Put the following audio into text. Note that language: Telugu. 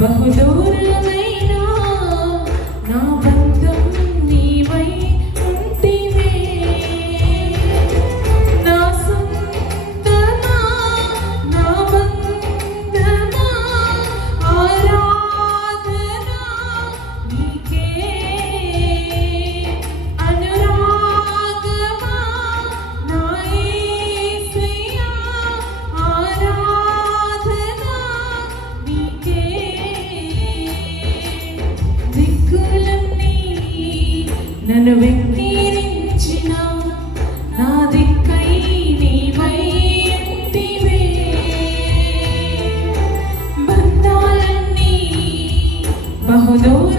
బహుదూరమైన నా బంధం నీవై ఉంటివే. నా సొంతమా నా బంధమా ఆరాధన నీకే. అనురాగమా నా యేసయ్యా ఆరాధన నీకే. దిక్కులన్నీ నన్ను వెక్కిరించిన నా దిక్కై నీవై ఉంటివే. బంధాలన్నీ బహుదూర